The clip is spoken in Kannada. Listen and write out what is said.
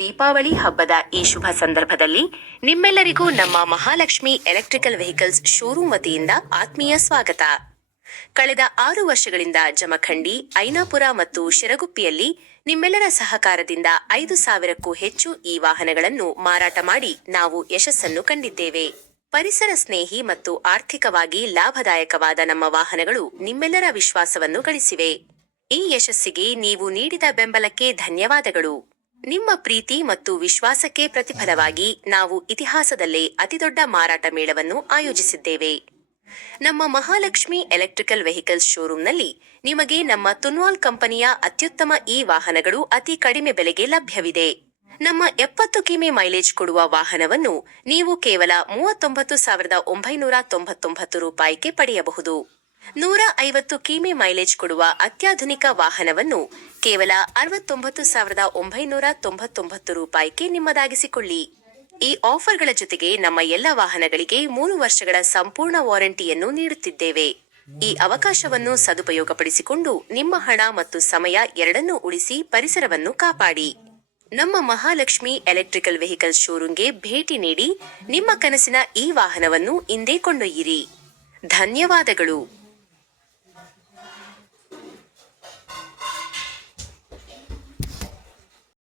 ದೀಪಾವಳಿ ಹಬ್ಬದ ಈ ಶುಭ ಸಂದರ್ಭದಲ್ಲಿ ನಿಮ್ಮೆಲ್ಲರಿಗೂ ನಮ್ಮ ಮಹಾಲಕ್ಷ್ಮಿ ಎಲೆಕ್ಟ್ರಿಕಲ್ ವೆಹಿಕಲ್ಸ್ ಶೋರೂಮ್ ವತಿಯಿಂದ ಆತ್ಮೀಯ ಸ್ವಾಗತ. ಕಳೆದ 6 ವರ್ಷಗಳಿಂದ ಜಮಖಂಡಿ, ಐನಾಪುರ ಮತ್ತು ಶಿರಗುಪ್ಪಿಯಲ್ಲಿ ನಿಮ್ಮೆಲ್ಲರ ಸಹಕಾರದಿಂದ 5,000ಕ್ಕೂ ಹೆಚ್ಚು ಈ ವಾಹನಗಳನ್ನು ಮಾರಾಟ ಮಾಡಿ ನಾವು ಯಶಸ್ಸನ್ನು ಕಂಡಿದ್ದೇವೆ. ಪರಿಸರ ಸ್ನೇಹಿ ಮತ್ತು ಆರ್ಥಿಕವಾಗಿ ಲಾಭದಾಯಕವಾದ ನಮ್ಮ ವಾಹನಗಳು ನಿಮ್ಮೆಲ್ಲರ ವಿಶ್ವಾಸವನ್ನು ಗಳಿಸಿವೆ. ಈ ಯಶಸ್ಸಿಗೆ ನೀವು ನೀಡಿದ ಬೆಂಬಲಕ್ಕೆ ಧನ್ಯವಾದಗಳು. ನಿಮ್ಮ ಪ್ರೀತಿ ಮತ್ತು ವಿಶ್ವಾಸಕ್ಕೆ ಪ್ರತಿಫಲವಾಗಿ ನಾವು ಇತಿಹಾಸದಲ್ಲೇ ಅತಿದೊಡ್ಡ ಮಾರಾಟ ಮೇಳವನ್ನು ಆಯೋಜಿಸಿದ್ದೇವೆ. ನಮ್ಮ ಮಹಾಲಕ್ಷ್ಮಿ ಎಲೆಕ್ಟ್ರಿಕಲ್ ವೆಹಿಕಲ್ಸ್ ಶೋರೂಮ್ನಲ್ಲಿ ನಿಮಗೆ ನಮ್ಮ ತುನ್ವಾಲ್ ಕಂಪನಿಯ ಅತ್ಯುತ್ತಮ ಈ ವಾಹನಗಳು ಅತಿ ಕಡಿಮೆ ಬೆಲೆಗೆ ಲಭ್ಯವಿದೆ. ನಮ್ಮ 70 ಕಿಮಿ ಮೈಲೇಜ್ ಕೊಡುವ ವಾಹನವನ್ನು ನೀವು ಕೇವಲ 39,999 ರೂಪಾಯಿಗೆ ಪಡೆಯಬಹುದು. 150 ಕಿಮಿ ಮೈಲೇಜ್ ಕೊಡುವ ಅತ್ಯಾಧುನಿಕ ವಾಹನವನ್ನು ಕೇವಲ 69,999 ರೂಪಾಯಿಗೆ ನಿಮ್ಮದಾಗಿಸಿಕೊಳ್ಳಿ. ಈ ಆಫರ್ಗಳ ಜೊತೆಗೆ ನಮ್ಮ ಎಲ್ಲ ವಾಹನಗಳಿಗೆ 3 ವರ್ಷಗಳ ಸಂಪೂರ್ಣ ವಾರಂಟಿಯನ್ನು ನೀಡುತ್ತಿದ್ದೇವೆ. ಈ ಅವಕಾಶವನ್ನು ಸದುಪಯೋಗಪಡಿಸಿಕೊಂಡು ನಿಮ್ಮ ಹಣ ಮತ್ತು ಸಮಯ ಎರಡನ್ನೂ ಉಳಿಸಿ ಪರಿಸರವನ್ನು ಕಾಪಾಡಿ. ನಮ್ಮ ಮಹಾಲಕ್ಷ್ಮಿ ಎಲೆಕ್ಟ್ರಿಕಲ್ ವೆಹಿಕಲ್ಸ್ ಶೋರೂಮ್ಗೆ ಭೇಟಿ ನೀಡಿ ನಿಮ್ಮ ಕನಸಿನ ಈ ವಾಹನವನ್ನು ಇಂದೇ ಕೊಂಡೊಯ್ಯಿರಿ. ಧನ್ಯವಾದಗಳು.